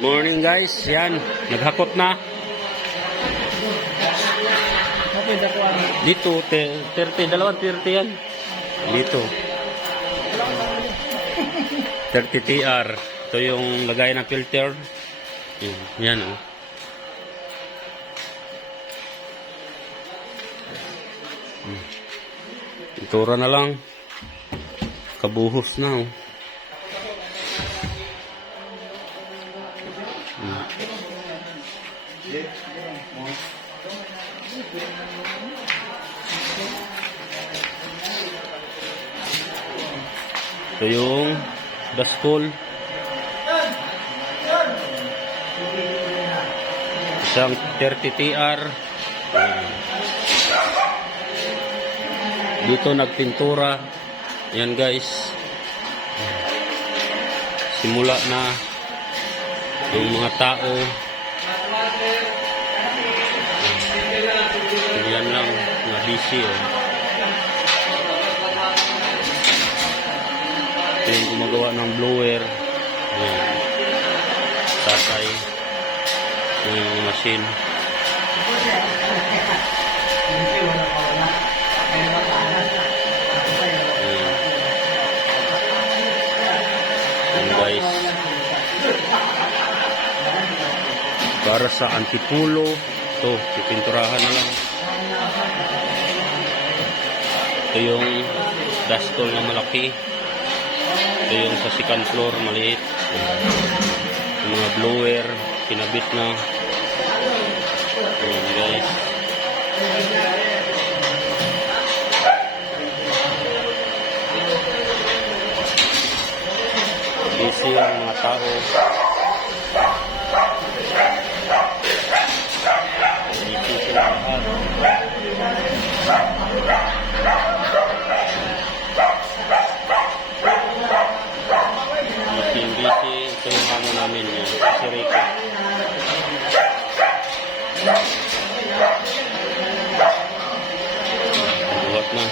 Morning guys, yan, naghakot na. Dito, 30 yan. Dito. 30 TR. Ito yung lagay ng filter. Yan oh. Pintura na lang. Kabuhos na oh. Ito yung dustol. Isang 30 TR. Dito nagpintura. Yan guys. Simula na yung mga tao. Yan lang, mga busy oh. Ito yung gumagawa ng blower. Ayan. Tatay yung machine. Ayan guys, para sa antipulo ito, pipinturahan na lang. Ito yung dustol na malaki. Ito yung sa second floor maliit. Yung mga blower kinabit na. Ayan guys. Busy ang mga tao. Busy sila lahat. Busy. Ito yung hamo namin yan. Si Rico. Buhat na.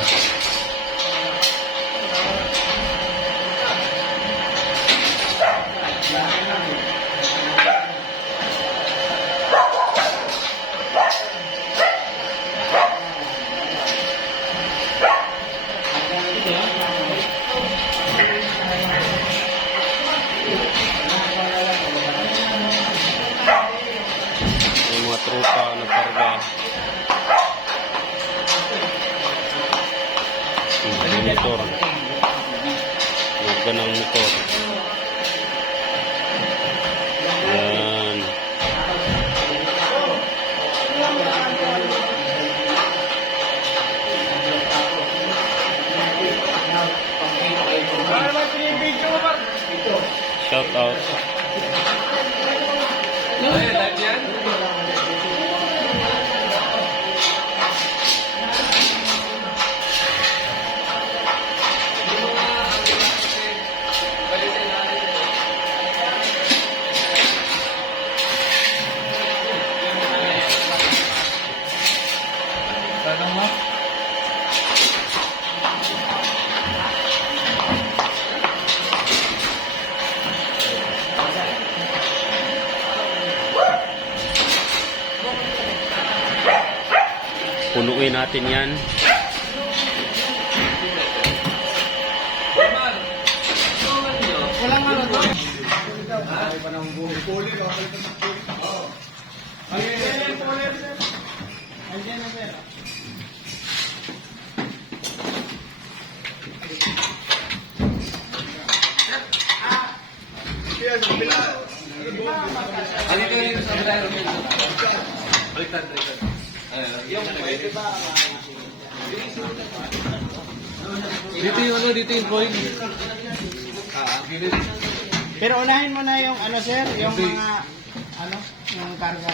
Yung mga tropa nagkarga. Yung motor. Marga ng motor. Yan. Shout out. Punuin natin yan. Walang ano to? Dito yung drawing. Pero unahin mo na yung ano sir, yung mga ano, yung karga.